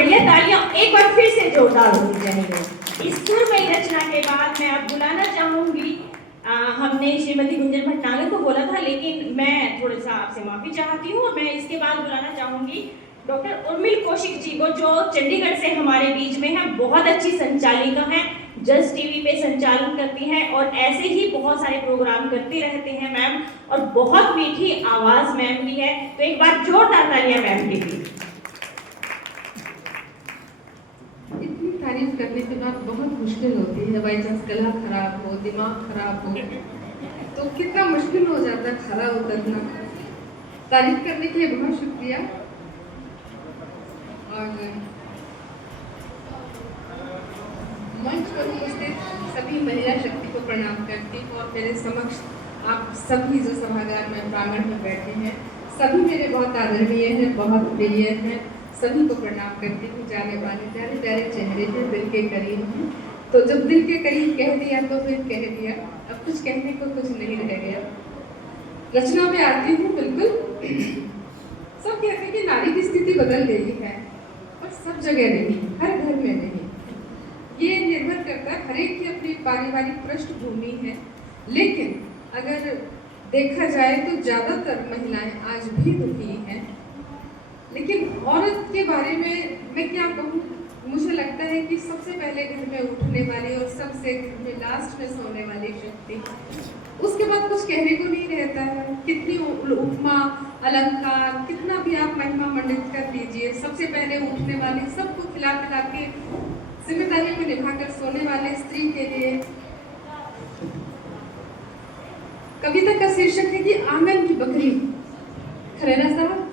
बढ़िया तालियां एक बार फिर से जोरदार होनी चाहिए। इस सुरमई रचना के बाद मैं अब बुलाना चाहूंगी, हमने श्रीमती गुंजन भटनागर को बोला था, लेकिन मैं थोड़ा सा आपसे माफी चाहती हूँ। मैं इसके बाद बुलाना चाहूंगी डॉक्टर उर्मिल कौशिक जी को, जो चंडीगढ़ से हमारे बीच में है। बहुत अच्छी संचालिका है, जस्ट टीवी पे संचालन करती हैं और ऐसे ही बहुत सारे प्रोग्राम करती रहते हैं मैम, और बहुत मीठी आवाज मैम की है। तो एक बार जोरदार तालियां मैम के लिए। इतनी तारीफ करने के बाद बहुत मुश्किल होती है, बाई चांस गला खराब हो, दिमाग खराब हो, तो कितना मुश्किल हो जाता है खरा उतरना। तारीफ करने के लिए बहुत शुक्रिया। और मंच पर उपस्थित सभी महिला शक्ति को प्रणाम करती हूँ, और मेरे समक्ष आप सभी जो सभागार में प्रांगण में बैठे हैं, सभी मेरे बहुत आदरणीय हैं, बहुत प्रिय हैं। सभी को प्रणाम करती हूँ। जाने माने प्यारे प्यारे चेहरे हैं, दिल के करीब हैं। तो जब दिल के करीब कह दिया तो फिर कह दिया, अब कुछ कहने को कुछ नहीं रह गया। रचना में आती हूँ। बिल्कुल सब कहते हैं कि नारी की स्थिति बदल गई है, और सब जगह नहीं, हर घर में नहीं। ये निर्भर करता है, हर एक की अपनी पारिवारिक पृष्ठभूमि है। लेकिन अगर देखा जाए तो ज़्यादातर महिलाएं आज भी दुखी हैं। लेकिन औरत के बारे में मैं क्या कहूँ, मुझे लगता है कि सबसे पहले घर में उठने वाली और सबसे घर में लास्ट में सोने वाली शक्ति, उसके बाद कुछ कहने को नहीं रहता है। कितनी उपमा अलंकार, कितना भी आप महिमा मंडित कर लीजिए, सबसे पहले उठने वाली, सबको खिला पिला के जिम्मेदारी को निभाकर सोने वाले स्त्री के लिए कविता का शीर्षक है कि आंगन की बकरी। खरेरा साहब,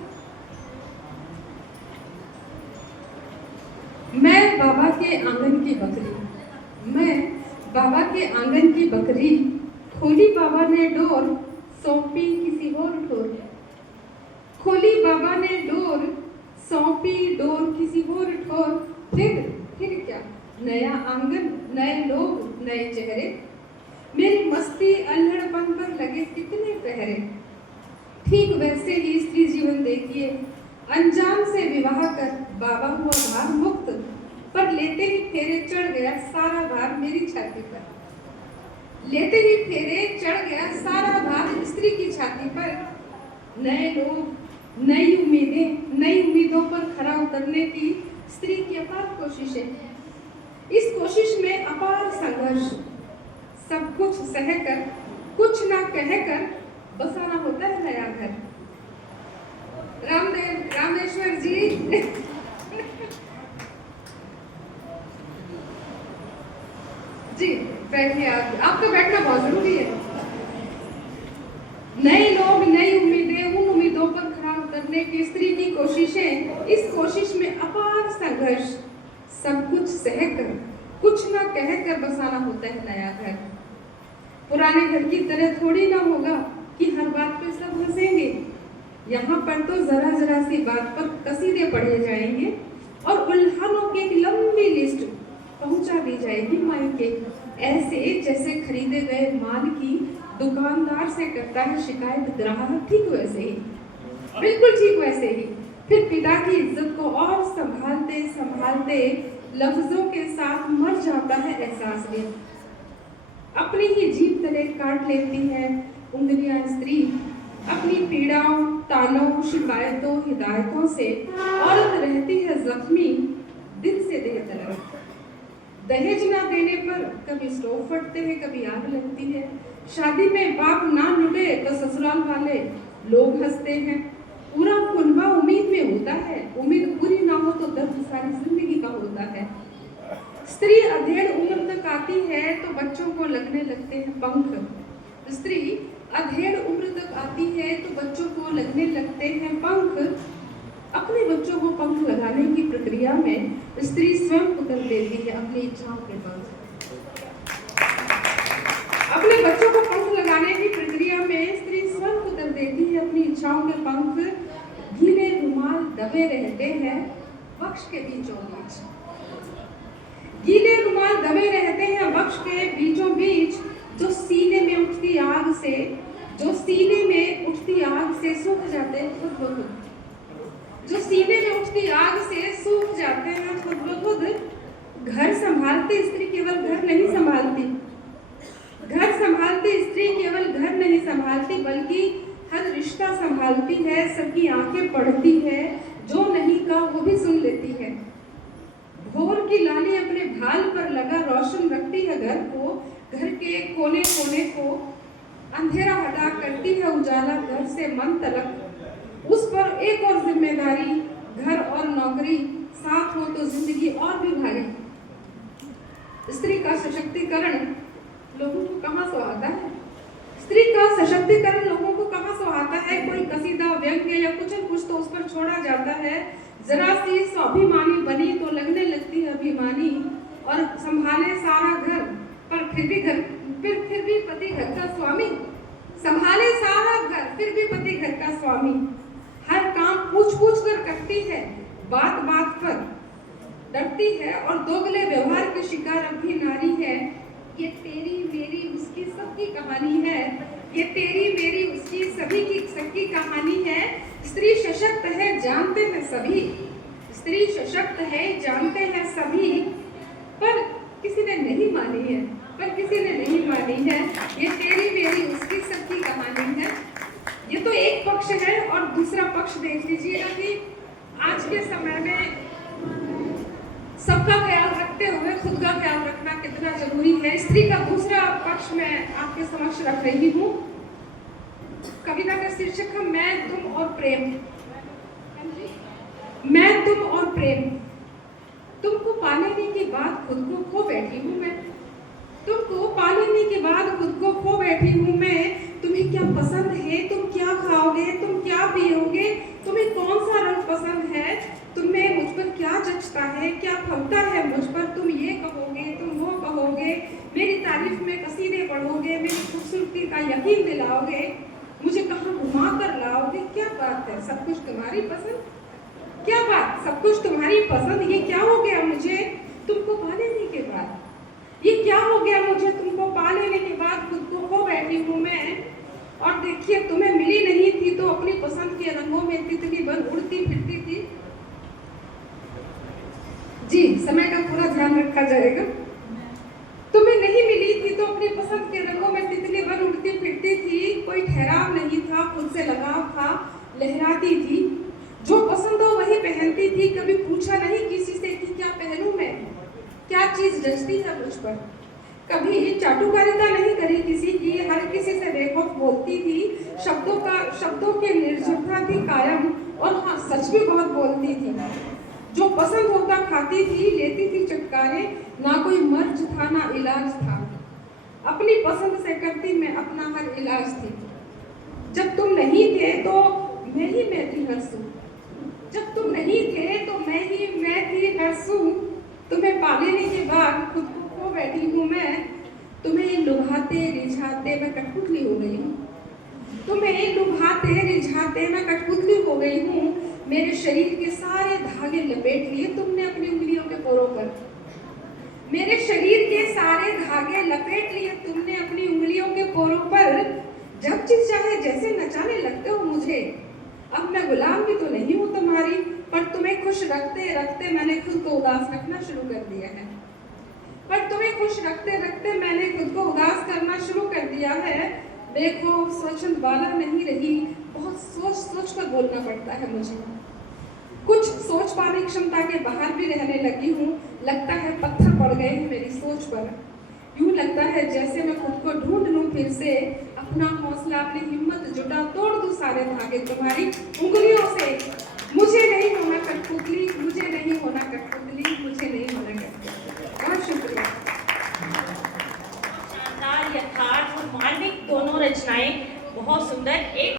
मैं बाबा के आंगन की बकरी, मैं बाबा के आंगन की बकरी, खोली बाबा ने डोर, सौंपी किसी और ठोर। खोली बाबा ने डोर, सौंपी डोर किसी और ठोर। फिर क्या, नया आंगन, नए लोग, नए चेहरे। मेरी मस्ती अल्हड़पन पर लगे कितने पहरे। ठीक वैसे ही स्त्री जीवन देखिए, अनजान से विवाह कर बाबा हुआ भार मुक्त, पर लेते ही फेरे चढ़ गया सारा भार मेरी छाती पर। लेते ही फेरे चढ़ गया सारा भार स्त्री की छाती पर। नए लोग, नई उम्मीदें, नई उम्मीदों पर खरा उतरने की स्त्री की अपार कोशिशें। इस कोशिश में अपार संघर्ष, सब कुछ सहकर, कुछ ना कहकर बसाना होता है नया घर। रामेश्वर जी जी बैठिए, आप तो बैठना बहुत जरूरी है। नए लोग, नई उम्मीदें, उन उम्मीदों पर खरा उतरने की स्त्री की कोशिशें, इस कोशिश में अपार संघर्ष, सब कुछ सहकर, कुछ ना कहकर बसाना होता है नया घर। पुराने घर की तरह थोड़ी ना होगा कि हर बात पे सब हंसेंगे। यहाँ पर तो जरा जरा सी बात पर कसीदे पढ़े जाएंगे और उल्हानों की एक लंबी लिस्ट पहुंचा दी जाएगी मायके। ऐसे जैसे खरीदे गए माल की दुकानदार से करता है शिकायत ग्राहक, ठीक वैसे ही, बिल्कुल ठीक वैसे ही। फिर पिता की इज्जत को और संभालते संभालते लफ्जों के साथ मर जाता है एहसास भी। अपनी ही जीभ तले काट लेती है उंगलियां स्त्री, अपनी पीड़ाओं, तानों, शिकायतों, हिदायतों से औरत रहती है जख्मी, दिल से देह तलक। दहेज ना देने पर कभी स्टोव फटते हैं, कभी आग लगती है। शादी में बाप ना लुटे तो ससुराल वाले लोग हंसते हैं। पूरा कुनबा उम्मीद में होता है, उम्मीद पूरी ना हो तो दर्द सारी जिंदगी का होता है। स्त्री अधेड़ उम्र तक आती है तो बच्चों को लगने लगते हैं पंख। स्त्री अधेड़ उम्र तक आती है तो बच्चों को लगने लगते हैं पंख। अपने बच्चों को पंख लगाने की प्रक्रिया में स्त्री स्वयं उतर देती है अपनी इच्छाओं के पंख। अपने बच्चों को पंख लगाने की प्रक्रिया में स्त्री स्वयं उतर देती है अपनी इच्छाओं के पंख। गीले रुमाल दबे रहते हैं वक्ष के बीचों बीच। गीले रुमाल दबे रहते हैं वक्ष के बीचों बीच, जो सीने में उठती आग से, जो सीने में उठती आग से सूख जाते हैं खुद ब खुद। जो सीने में उठती आग से सूख जाते हैं ढाल पर लगा रोशन रखती है घर को, घर के कोने कोने को अंधेरा हटा करती है उजाला घर से मन तलक। उस पर एक और जिम्मेदारी, घर और नौकरी, साथ हो तो जिंदगी और भी भारी। स्त्री का सशक्तिकरण लोगों को कहाँ सुहाता है? स्त्री का सशक्तिकरण लोगों को कहाँ सुहाता है? कोई कसीदा, व्यंग्य या कुछ न कुछ तो उस पर छोड़ा जाता है। जरा सी स्वाभिमानी बनी तो लगने लगती है अभिमानी, और संभाले सारा घर पर फिर भी पति घर का स्वामी। संभाले सारा घर फिर भी पति घर का स्वामी। हर काम पूछ पूछ कर करती है, बात बात पर डरती है, और दोगले व्यवहार की शिकार अब भी नारी है। ये तेरी मेरी उसकी सबकी कहानी है, ये तेरी मेरी उसकी सभी की सबकी कहानी है। स्त्री सशक्त है जानते हैं सभी, स्त्री सशक्त है जानते हैं सभी, पर किसी ने नहीं मानी है, पर किसी ने नहीं मानी है। ये तेरी मेरी उसकी सबकी कहानी है। ये तो एक पक्ष है, और दूसरा पक्ष देख लीजिएगा कि आज के समय में सबका ख्याल रखते हुए खुद का ख्याल रखना कितना जरूरी है। स्त्री का दूसरा पक्ष मैं आपके समक्ष रख रही हूँ। कविता का शीर्षक है मैं तुम और प्रेम। मैं तुम और प्रेम। तुमको पा लेने के बाद खुद को खो बैठी हूँ मैं, तुमको पा लेने के बाद खुद को खो बैठी हूँ मैं। तुम्हें क्या पसंद है, तुम क्या खाओगे, तुम क्या पियोगे, तुम्हें कौन सा रंग पसंद है, तुम्हें मुझ पर क्या जचता है, क्या फलता है मुझ पर, तुम ये कहोगे, तुम वो कहोगे, मेरी तारीफ में कसीदे पढ़ोगे, मेरी खूबसूरती का यकीन दिलाओगे, मुझे कहाँ घुमा कर लाओगे। क्या बात है, सब कुछ तुम्हारी पसंद। क्या बात, सब कुछ तुम्हारी पसंद। ये क्या हो गया मुझे तुमको पा लेने के बाद, ये क्या हो गया मुझे तुमको पा लेने के बाद खुद को खो बैठी हूँ मैं। और देखिए तुम्हें मिली नहीं थी तो अपनी पसंद के रंगों में तितली बन उड़ती फिरती थी। जी, समय का पूरा ध्यान रखा जाएगा। तुम्हें नहीं मिली थी तो अपनी पसंद के रंगों में तितली बन उड़ती फिरती थी। कोई ठहराव नहीं था, खुद से लगाव था, लहराती थी, जो पसंद हो वही पहनती थी। कभी पूछा नहीं किसी से कि क्या पहनूं मैं, क्या चीज जचती है मुझ पर। कभी चाटुकारिता नहीं करी किसी की, हर किसी से बेखौफ बोलती थी। शब्दों के निर्जरता थी कायम, और हाँ सच भी बहुत बोलती थी। जो पसंद होता खाती थी, लेती थी चटकारे, ना कोई मर्ज था ना इलाज था। अपनी पसंद से करती मैं अपना हर इलाज थी। जब तुम नहीं थे तो मैं थी हरसू, जब तुम नहीं थे तो मैं थी हरसू। तुम्हें पा लेने के बाद खुद को खो बैठी हूँ मैं। तुम्हें लुभाते रिझाते मैं कठपुतली हो गई हूँ, तुम्हें लुभाते रिझाते मैं कठपुतली हो गई हूँ। मेरे शरीर के सारे धागे लपेट लिए तुमने अपनी उंगलियों के पोरों पर, मेरे शरीर के सारे धागे लपेट लिए तुमने अपनी उंगलियों के पोरों पर। जब जिस चाहे जैसे नचाने लगते हो मुझे। अब मैं गुलाम भी तो नहीं हूँ तुम्हारी, पर तुम्हें खुश रखते रखते मैंने खुद को उदास रखना शुरू कर दिया है। पर तुम्हें खुश रखते रखते मैंने खुद को उदास करना शुरू कर दिया है। देखो स्वच्छंद वाला नहीं रही, बहुत सोच सोच कर बोलना पड़ता है मुझे। कुछ सोच पाने की क्षमता के बाहर भी रहने लगी हूँ। लगता है पत्थर पड़ गए हैं मेरी सोच पर। यूं लगता है जैसे मैं खुद को ढूंढ लूं फिर से, अपना हौसला अपनी हिम्मत जुटा, तोड़ दूं सारे धागे तुम्हारी उंगलियों से। मुझे नहीं होना कठपुतली, मुझे नहीं होना कठपुतली, मुझे नहीं होना कठपुतली। बहुत शुक्रिया। शानदार, यथार्थ और मार्मिक दोनों रचनाएं बहुत सुंदर। एक